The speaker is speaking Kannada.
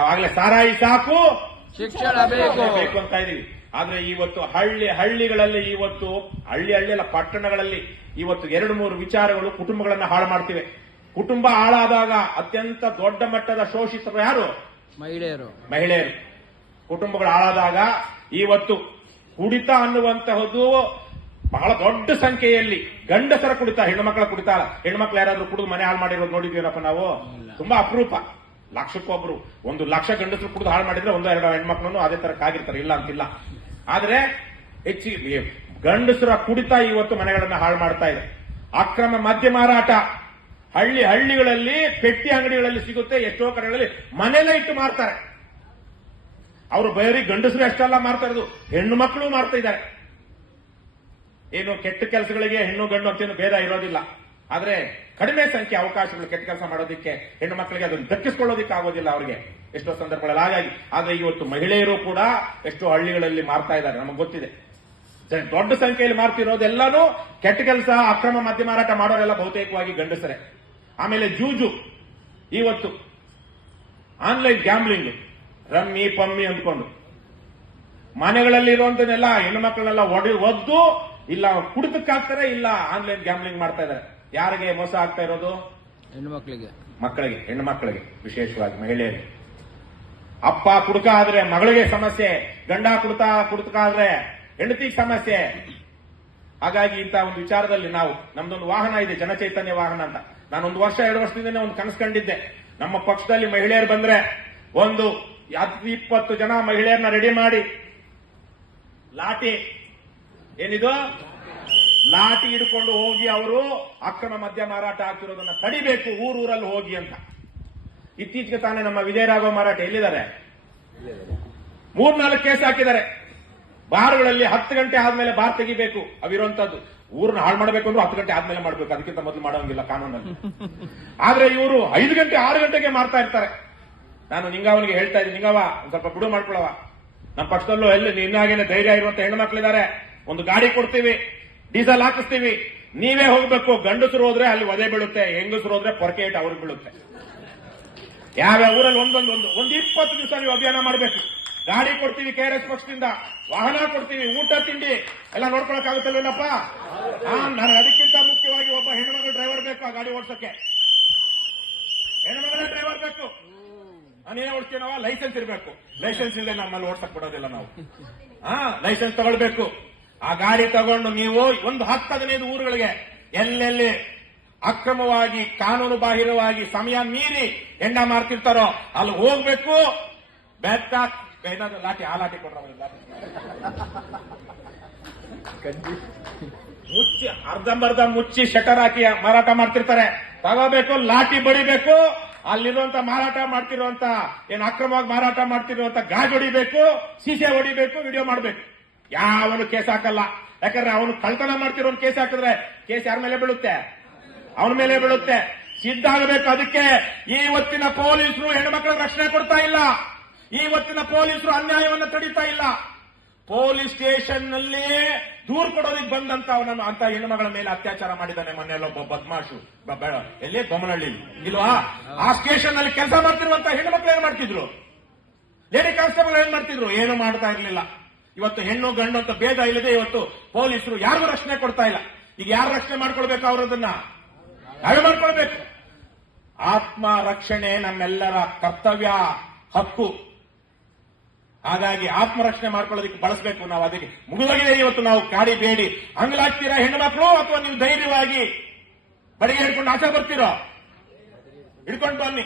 ಆಗ್ಲೇ ಸಾರಾಯಿ ಸಾಕು, ಶಿಕ್ಷಣ ಬೇಕು ಅಂತ ಇದೀವಿ. ಆದ್ರೆ ಇವತ್ತು ಹಳ್ಳಿಗಳಲ್ಲಿ ಇವತ್ತು ಹಳ್ಳಿಯಲ್ಲ ಪಟ್ಟಣಗಳಲ್ಲಿ ಇವತ್ತು 2-3 ವಿಚಾರಗಳು ಕುಟುಂಬಗಳನ್ನ ಹಾಳು ಮಾಡ್ತಿವೆ. ಕುಟುಂಬ ಹಾಳಾದಾಗ ಅತ್ಯಂತ ದೊಡ್ಡ ಮಟ್ಟದ ಶೋಷಿತರು ಯಾರು? ಮಹಿಳೆಯರು. ಕುಟುಂಬಗಳು ಹಾಳಾದಾಗ ಇವತ್ತು ಕುಡಿತ ಅನ್ನುವಂತಹದ್ದು ಬಹಳ ದೊಡ್ಡ ಸಂಖ್ಯೆಯಲ್ಲಿ ಗಂಡಸರ ಕುಡಿತ, ಹೆಣ್ಣುಮಕ್ಕಳ ಕುಡಿತ. ಹೆಣ್ಮಕ್ಳು ಯಾರಾದ್ರೂ ಕುಡಿದು ಮನೆ ಹಾಳು ಮಾಡಿರೋದು ನೋಡಿದೀವಪ್ಪ ನಾವು? ತುಂಬಾ ಅಪರೂಪ. ಲಕ್ಷಕ್ಕೊಬ್ರು, 1 ಲಕ್ಷ ಗಂಡಸರು ಕುಡಿದು ಹಾಳು ಮಾಡಿದ್ರೆ 1-2 ಹೆಣ್ಮಕ್ಳನ್ನು ಅದೇ ತರ ಕಾಗಿರ್ತಾರೆ, ಇಲ್ಲ ಅಂತಿಲ್ಲ. ಆದ್ರೆ ಹೆಚ್ಚಿಗೆ ಗಂಡಸರ ಕುಡಿತ ಇವತ್ತು ಮನೆಗಳನ್ನ ಹಾಳು ಮಾಡ್ತಾ ಇದೆ. ಅಕ್ರಮ ಮದ್ಯ ಮಾರಾಟ ಹಳ್ಳಿಗಳಲ್ಲಿ ಪೆಟ್ಟಿ ಅಂಗಡಿಗಳಲ್ಲಿ ಸಿಗುತ್ತೆ, ಎಷ್ಟೋ ಕಡೆಗಳಲ್ಲಿ ಮನೆಯಲ್ಲೇ ಇಟ್ಟು ಮಾರ್ತಾರೆ. ಅವರು ಬರೀ ಗಂಡಸರು ಎಷ್ಟೆಲ್ಲ ಮಾರ್ತಾ ಇರೋದು, ಹೆಣ್ಣು ಮಕ್ಕಳು ಮಾರ್ತಾ ಇದ್ದಾರೆ. ಏನು ಕೆಟ್ಟ ಕೆಲಸಗಳಿಗೆ ಹೆಣ್ಣು ಗಂಡು ಅಂತೇನು ಭೇದ ಇರೋದಿಲ್ಲ. ಆದ್ರೆ ಕಡಿಮೆ ಸಂಖ್ಯೆ ಅವಕಾಶಗಳು ಕೆಟ್ಟ ಕೆಲಸ ಮಾಡೋದಕ್ಕೆ ಹೆಣ್ಣು ಮಕ್ಕಳಿಗೆ ಅದನ್ನು ದಕ್ಕಿಸ್ಕೊಳ್ಳೋದಕ್ಕೆ ಆಗೋದಿಲ್ಲ ಅವರಿಗೆ ಎಷ್ಟೋ ಸಂದರ್ಭಗಳಲ್ಲಿ. ಹಾಗಾಗಿ ಆದ್ರೆ ಇವತ್ತು ಮಹಿಳೆಯರು ಕೂಡ ಎಷ್ಟೋ ಹಳ್ಳಿಗಳಲ್ಲಿ ಮಾರ್ತಾ ಇದ್ದಾರೆ, ನಮಗೆ ಗೊತ್ತಿದೆ. ದೊಡ್ಡ ಸಂಖ್ಯೆಯಲ್ಲಿ ಮಾರ್ತಿರೋದೆಲ್ಲಾನು ಕೆಟ್ಟ ಕೆಲಸ, ಅಕ್ರಮ ಮದ್ಯ ಮಾರಾಟ ಮಾಡೋರೆಲ್ಲ ಬಹುತೇಕವಾಗಿ ಗಂಡಸರೇ. ಆಮೇಲೆ ಜೂಜು, ಇವತ್ತು ಆನ್ಲೈನ್ ಗ್ಯಾಮ್ಲಿಂಗ್, ರಮ್ಮಿ ಪಮ್ಮಿ ಅಂದ್ಕೊಂಡು ಮನೆಗಳಲ್ಲಿರುವಂತನ್ನೆಲ್ಲ ಹೆಣ್ಣು ಮಕ್ಕಳನ್ನೆಲ್ಲ ಒದ್ದು ಇಲ್ಲ ಕುಡಿತಕ್ಕಾಗ್ತಾರೆ, ಇಲ್ಲ ಆನ್ಲೈನ್ ಗ್ಯಾಮ್ಲಿಂಗ್ ಮಾಡ್ತಾ ಇದ್ದಾರೆ. ಯಾರಿಗೆ ಮೋಸ ಆಗ್ತಾ ಇರೋದು? ಹೆಣ್ಣು ಮಕ್ಕಳಿಗೆ, ವಿಶೇಷವಾಗಿ ಮಹಿಳೆಯರಿಗೆ. ಅಪ್ಪ ಕುಡುಕ ಆದ್ರೆ ಮಗಳಿಗೆ ಸಮಸ್ಯೆ, ಗಂಡ ಕುಡುಕ ಆದ್ರೆ ಹೆಂಡತಿಗೆ ಸಮಸ್ಯೆ. ಹಾಗಾಗಿ ಇಂತಹ ಒಂದು ವಿಚಾರದಲ್ಲಿ ನಾವು, ನಮ್ದೊಂದು ವಾಹನ ಇದೆ, ಜನಚೈತನ್ಯ ವಾಹನ ಅಂತ. ನಾನು 1 ವರ್ಷ 2 ವರ್ಷದಿಂದ ಒಂದು ಕನಸು ಕಂಡಿದ್ದೆ. ನಮ್ಮ ಪಕ್ಷದಲ್ಲಿ ಮಹಿಳೆಯರು ಬಂದ್ರೆ ಒಂದು 10-20 ಜನ ಮಹಿಳೆಯರನ್ನ ರೆಡಿ ಮಾಡಿ ಲಾಠಿ, ಏನಿದು ಲಾಠಿ ಹಿಡ್ಕೊಂಡು ಹೋಗಿ ಅವರು ಅಕ್ರಮ ಮದ್ಯ ಮಾರಾಟ ಆಗ್ತಿರೋದನ್ನ ತಡಿಬೇಕು ಊರೂರಲ್ಲಿ ಹೋಗಿ ಅಂತ. ಇತ್ತೀಚೆಗೆ ತಾನೇ ನಮ್ಮ ವಿಜಯರಾಘವ ಮಾರಾಟ ಎಲ್ಲಿದ್ದಾರೆ? 3-4 ಕೇಸ್ ಹಾಕಿದ್ದಾರೆ. ಬಾರ್ಗಳಲ್ಲಿ 10 ಗಂಟೆ ಆದ್ಮೇಲೆ ಬಾರ್ ತೆಗಿಬೇಕು, ಅವಿರುವಂತದ್ದು. ಊರನ್ನ ಹಾಳು ಮಾಡಬೇಕು ಅಂದ್ರೆ 10 ಗಂಟೆ ಆದ್ಮೇಲೆ ಮಾಡಬೇಕು, ಅದಕ್ಕಿಂತ ಮೊದಲು ಮಾಡೋಂಗಿಲ್ಲ ಕಾನೂನಲ್ಲಿ. ಆದ್ರೆ ಇವರು 5 ಗಂಟೆ 6 ಗಂಟೆಗೆ ಮಾರ್ತಾ ಇರ್ತಾರೆ. ನಾನು ನಿಂಗವನಿಗೆ ಹೇಳ್ತಾ ಇದ್ದೀನಿ, ನಿಂಗವ ಒಂದ್ ಸ್ವಲ್ಪ ಬಿಡು ಮಾಡ್ಕೊಳ್ಳವ, ನಮ್ಮ ಪಕ್ಷದಲ್ಲೂ ಎಲ್ಲಿ ನಿನ್ನಾಗೇನೆ ಧೈರ್ಯ ಇರುವಂತ ಹೆಣ್ಣು ಮಕ್ಕಳಿದ್ದಾರೆ, ಒಂದು ಗಾಡಿ ಕೊಡ್ತೀವಿ, ಡೀಸೆಲ್ ಹಾಕಿಸ್ತೀವಿ, ನೀವೇ ಹೋಗ್ಬೇಕು. ಗಂಡಸರು ಹೋದ್ರೆ ಅಲ್ಲಿ ಒದೆ ಬೀಳುತ್ತೆ, ಹೆಂಗಸರು ಹೋದ್ರೆ ಪೊರಕೆ ಇಟ್ಟು ಅವ್ರಿಗೆ ಬೀಳುತ್ತೆ. ಯಾವ್ಯಾವ ಊರಲ್ಲಿ ಒಂದು 20 ದಿವಸ ನೀವು ಅಭಿಯಾನ ಮಾಡಬೇಕು. ಗಾಡಿ ಕೊಡ್ತೀವಿ, KRS ಪಕ್ಷದಿಂದ ವಾಹನ ಕೊಡ್ತೀವಿ, ಊಟ ತಿಂಡಿ ಎಲ್ಲ ನೋಡ್ಕೊಳಕ್ಕಾಗುತ್ತಲ್ವೇನಪ್ಪ? ನನಗೆ ಅದಕ್ಕಿಂತ ಮುಖ್ಯವಾಗಿ ಒಬ್ಬ ಹೆಣ್ಮಗಳ ಡ್ರೈವರ್ ಬೇಕು ಆ ಗಾಡಿ ಓಡಿಸೋಕೆ. ಹೆಣ್ಮಗಳ ಡ್ರೈವರ್ ಬೇಕು. ನಾನೇನು ಓಡಿಸ್ತೀವಿ ನಾವು? ಲೈಸೆನ್ಸ್ ಇರಬೇಕು. ಲೈಸೆನ್ಸ್ ಇಲ್ಲದೆ ನಮ್ಮಲ್ಲಿ ಓಡಿಸಕ್ ಬಿಡೋದಿಲ್ಲ ನಾವು. ಲೈಸೆನ್ಸ್ ತಗೊಳ್ಬೇಕು. ಆ ಗಾಡಿ ತಗೊಂಡು ನೀವು ಒಂದು 10-15 ಊರುಗಳಿಗೆ ಎಲ್ಲೆಲ್ಲಿ ಅಕ್ರಮವಾಗಿ ಕಾನೂನು ಬಾಹಿರವಾಗಿ ಸಮಯ ಮೀರಿ ಹೆಂಡ ಮಾರ್ತಿರ್ತಾರೋ ಅಲ್ಲಿ ಹೋಗ್ಬೇಕು. ಬೆತ್ತ ಏನಾದ್ರು ಲಾಠಿ, ಆ ಲಾಠಿ ಕೊಡ್ರ ಮುಚ್ಚಿ ಅರ್ಧಂಬರ್ಧ ಮುಚ್ಚಿ ಶಟರ್ ಹಾಕಿ ಮಾರಾಟ ಮಾಡ್ತಿರ್ತಾರೆ. ತಗೋಬೇಕು, ಲಾಠಿ ಬಡಿಬೇಕು. ಅಲ್ಲಿರುವಂತ ಮಾರಾಟ ಮಾಡ್ತಿರುವಂತ ಅಕ್ರಮವಾಗಿ ಮಾರಾಟ ಮಾಡ್ತಿರುವಂತ ಗಾಜ್ ಹೊಡಿಬೇಕು, ಸೀಸೆ ಹೊಡಿಬೇಕು, ವಿಡಿಯೋ ಮಾಡ್ಬೇಕು. ಯಾವನು ಕೇಸ್ ಹಾಕಲ್ಲ. ಯಾಕಂದ್ರೆ ಅವನು ಕಳ್ತನ ಮಾಡ್ತಿರೋ ಕೇಸ್ ಹಾಕಿದ್ರೆ ಕೇಸ್ ಯಾರ ಮೇಲೆ ಬೀಳುತ್ತೆ? ಅವನ ಮೇಲೆ ಬೀಳುತ್ತೆ. ಸಿದ್ಧ ಆಗಬೇಕು. ಅದಕ್ಕೆ ಇವತ್ತಿನ ಪೊಲೀಸರು ಹೆಣ್ಮಕ್ಳಿಗೆ ರಕ್ಷಣೆ ಕೊಡ್ತಾ ಇಲ್ಲ. ಇವತ್ತಿನ ಪೊಲೀಸರು ಅನ್ಯಾಯವನ್ನು ತಡೀತಾ ಇಲ್ಲ. ಪೊಲೀಸ್ ಸ್ಟೇಷನ್ ನಲ್ಲಿ ದೂರು ಕೊಡೋದಕ್ಕೆ ಬಂದಂತ ಅವನನ್ನು ಅಂತ ಹೆಣ್ಣುಮಗಳ ಮೇಲೆ ಅತ್ಯಾಚಾರ ಮಾಡಿದ್ದಾನೆ ಮೊನ್ನೆಲ್ಲೊಬ್ಬ ಬದ್ಮಾಶು. ಎಲ್ಲಿ? ಬೊಮ್ಮನಹಳ್ಳಿ ಇಲ್ವಾ? ಆ ಸ್ಟೇಷನ್ ನಲ್ಲಿ ಕೆಲಸ ಮಾಡ್ತಿರುವಂತ ಹೆಣ್ಣುಮಕ್ಳು ಏನ್ ಮಾಡ್ತಿದ್ರು? ಲೇಡಿ ಕಾನ್ಸ್ಟೇಬಲ್ ಏನ್ ಮಾಡ್ತಿದ್ರು? ಏನು ಮಾಡ್ತಾ ಇರಲಿಲ್ಲ. ಇವತ್ತು ಹೆಣ್ಣು ಗಂಡು ಅಂತ ಭೇದ ಇಲ್ಲದೆ ಇವತ್ತು ಪೊಲೀಸರು ಯಾರಿಗೂ ರಕ್ಷಣೆ ಕೊಡ್ತಾ ಇಲ್ಲ. ಈಗ ಯಾರು ರಕ್ಷಣೆ ಮಾಡ್ಕೊಳ್ಬೇಕು? ಅವರದನ್ನ ನಾವೇ ಮಾಡ್ಕೊಳ್ಬೇಕು. ಆತ್ಮ ರಕ್ಷಣೆ ನಮ್ಮೆಲ್ಲರ ಕರ್ತವ್ಯ, ಹಕ್ಕು. ಹಾಗಾಗಿ ಆತ್ಮರಕ್ಷಣೆ ಮಾಡ್ಕೊಳ್ಳೋದಕ್ಕೆ ಬಳಸಬೇಕು ನಾವು. ಅದಕ್ಕೆ ಮುಗಿದೋಗಿದೆ ಇವತ್ತು. ನಾವು ಕಾಡಿ ಬೇಡಿ ಅಂಗಲಾಗ್ತೀರಾ ಹೆಣ್ಣು ಮಕ್ಕಳು, ಅಥವಾ ನೀವು ಧೈರ್ಯವಾಗಿ ಬಡಿಗೆ ಹಿಡ್ಕೊಂಡು ಆಚೆ ಬರ್ತೀರೋ? ಹಿಡ್ಕೊಂಡು ಬನ್ನಿ.